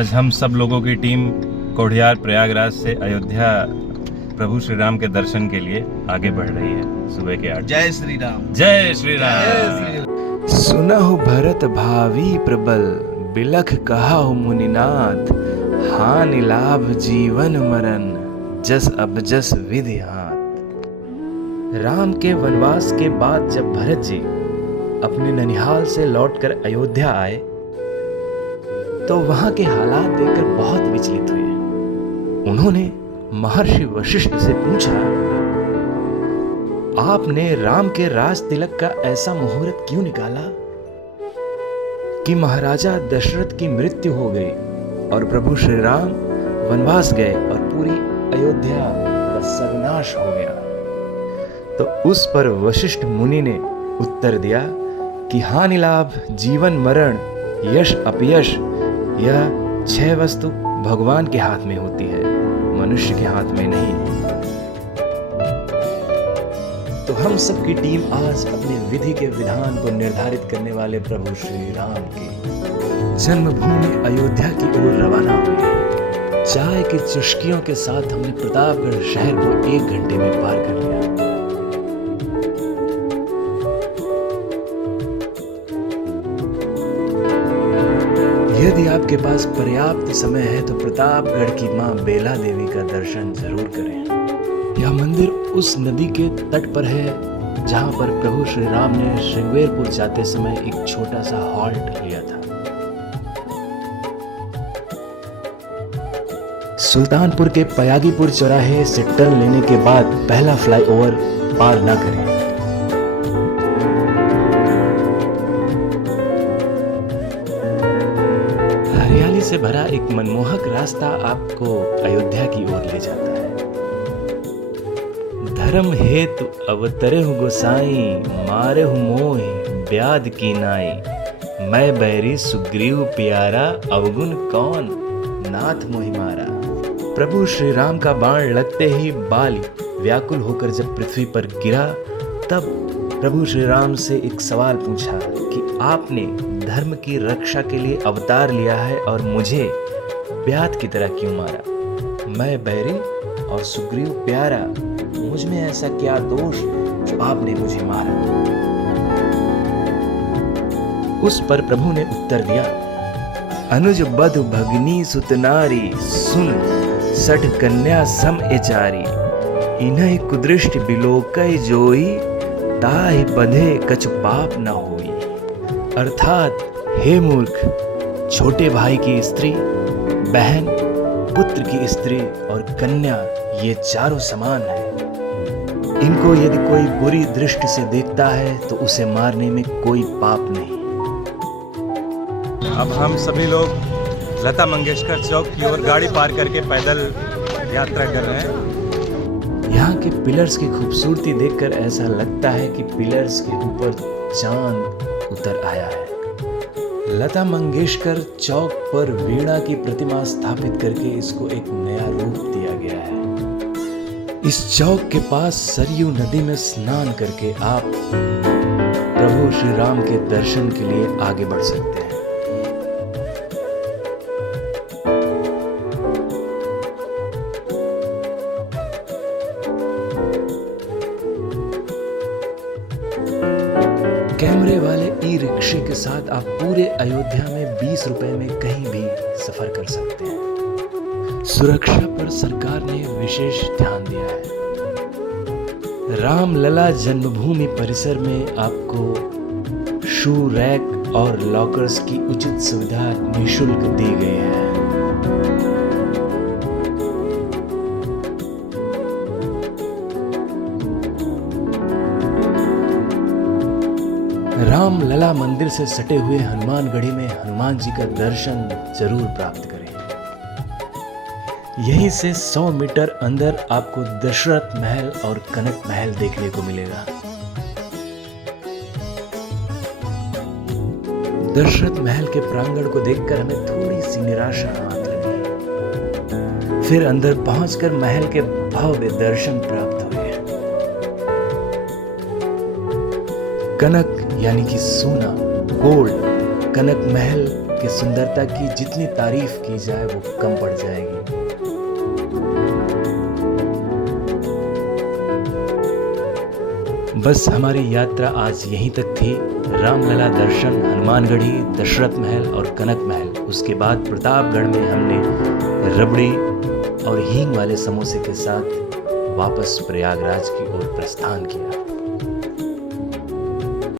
आज हम सब लोगों की टीम कोढ़ियार प्रयागराज से अयोध्या प्रभु श्री राम के दर्शन के लिए आगे बढ़ रही है सुबह के 8। जय श्री राम। जय श्री राम। सुनहु भरत भावी प्रबल, बिलख कहाहु मुनिनाथ। हानि लाभ जीवन मरण, जस अब जस विधि हाथ। राम के वनवास के बाद जब भरत जी अपने ननिहाल से लौटकर अयोध्या आए तो वहां के हालात देखकर बहुत विचलित हुए। उन्होंने महर्षि वशिष्ठ से पूछा, आपने राम के राज तिलक का ऐसा मुहूर्त क्यों निकाला कि महाराजा दशरथ की मृत्यु हो गई और प्रभु श्री राम वनवास गए और पूरी अयोध्या का सर्वनाश हो गया। तो उस पर वशिष्ठ मुनि ने उत्तर दिया कि हानि लाभ जीवन मरण यश अपयश यह 6 वस्तु भगवान के हाथ में होती है, मनुष्य के हाथ में नहीं। तो हम सब की टीम आज अपने विधि के विधान को निर्धारित करने वाले प्रभु श्री राम की जन्मभूमि अयोध्या की ओर रवाना हुए। चाय की चुस्कियों के साथ हमने प्रतापगढ़ शहर को 1 घंटे में पार कर लिया। यदि आपके पास पर्याप्त समय है तो प्रतापगढ़ की मां बेला देवी का दर्शन जरूर करें। यह मंदिर उस नदी के तट पर है जहां पर प्रभु श्री राम ने श्रृंगेरपुर जाते समय एक छोटा सा हॉल्ट लिया था। सुल्तानपुर के पयागीपुर चौराहे से टर्न लेने के बाद पहला फ्लाईओवर पार न करें। हरियाली से भरा एक मनमोहक रास्ता आपको अयोध्या की ओर ले जाता है। धर्म हेतु अवतरेहु गोसाई, मारेहु मोहि ब्याध की नाई। मैं बैरी सुग्रीव प्यारा, अवगुण कौन नाथ मोहि मारा। प्रभु श्री राम का बाण लगते ही बाली व्याकुल होकर जब पृथ्वी पर गिरा तब प्रभु श्री राम से एक सवाल पूछा कि आपने धर्म की रक्षा के लिए अवतार लिया है और मुझे ब्याध की तरह क्यों मारा। मैं बैरी और सुग्रीव प्यारा, मुझ में ऐसा क्या दोष जो आपने मुझे मारा। उस पर प्रभु ने उत्तर दिया, अनुज बधु भगनी सुतनारी, सुन सठ कन्या सम एचारी। इन्हीं कुदृष्टि बिलोकय जोई, ताहि बधे कछु पाप न होई। अर्थात हे मूर्ख, छोटे भाई की स्त्री, बहन, पुत्र की स्त्री और कन्या ये चारों समान है। इनको यदि कोई बुरी दृष्टि से देखता है तो उसे मारने में कोई पाप नहीं। अब हम सभी लोग लता मंगेशकर चौक की ओर गाड़ी पार करके पैदल यात्रा कर रहे हैं। यहाँ के पिलर्स की खूबसूरती देखकर ऐसा लगता है कि पिलर्स के ऊपर चांद उतर आया है। लता मंगेशकर चौक पर वीणा की प्रतिमा स्थापित करके इसको एक नया रूप दिया गया है। इस चौक के पास सरयू नदी में स्नान करके आप प्रभु श्री राम के दर्शन के लिए आगे बढ़ सकते हैं। कैमरे वाले ई रिक्शे के साथ आप पूरे अयोध्या में 20 रुपए में कहीं भी सफर कर सकते हैं। सुरक्षा पर सरकार ने विशेष ध्यान दिया है। रामलला जन्मभूमि परिसर में आपको शू रैक और लॉकर्स की उचित सुविधा निःशुल्क दी गई है। रामलला मंदिर से सटे हुए हनुमानगढ़ी में हनुमान जी का दर्शन जरूर प्राप्त करें। यहीं से 100 मीटर अंदर आपको दशरथ महल और कनक महल देखने को मिलेगा। दशरथ महल के प्रांगण को देखकर हमें थोड़ी सी निराशा हाथ लगी। फिर अंदर पहुंचकर महल के भव्य दर्शन प्राप्त हुए। कनक यानी कि सोना, गोल्ड, कनक महल के सुंदरता की जितनी तारीफ की जाए वो कम पड़ जाएगी। बस हमारी यात्रा आज यहीं तक थी। रामलला दर्शन, हनुमानगढ़ी, दशरथ महल और कनक महल, उसके बाद प्रतापगढ़ में हमने रबड़ी और हींग वाले समोसे के साथ वापस प्रयागराज की ओर प्रस्थान किया।